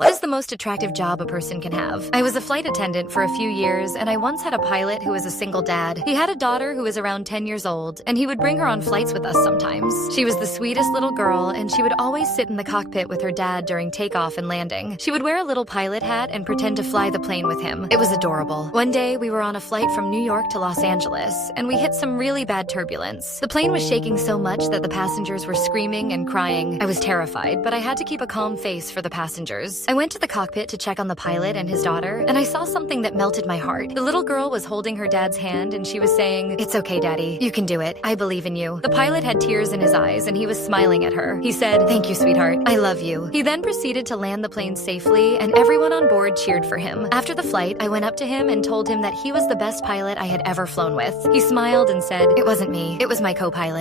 What is the most attractive job a person can have? I was a flight attendant for a few years, and I once had a pilot who was a single dad. He had a daughter who was around 10 years old, and he would bring her on flights with us sometimes. She was the sweetest little girl, and she would always sit in the cockpit with her dad during takeoff and landing. She would wear a little pilot hat and pretend to fly the plane with him. It was adorable. One day, we were on a flight from New York to Los Angeles, and we hit some really bad turbulence. The plane was shaking so much that the passengers were screaming and crying. I was terrified, but I had to keep a calm face for the passengers. I went to the cockpit to check on the pilot and his daughter, and I saw something that melted my heart. The little girl was holding her dad's hand, and she was saying, "It's okay, Daddy. You can do it. I believe in you." The pilot had tears in his eyes, and he was smiling at her. He said, "Thank you, sweetheart. I love you." He then proceeded to land the plane safely, and everyone on board cheered for him. After the flight, I went up to him and told him that he was the best pilot I had ever flown with. He smiled and said, "It wasn't me. It was my co-pilot."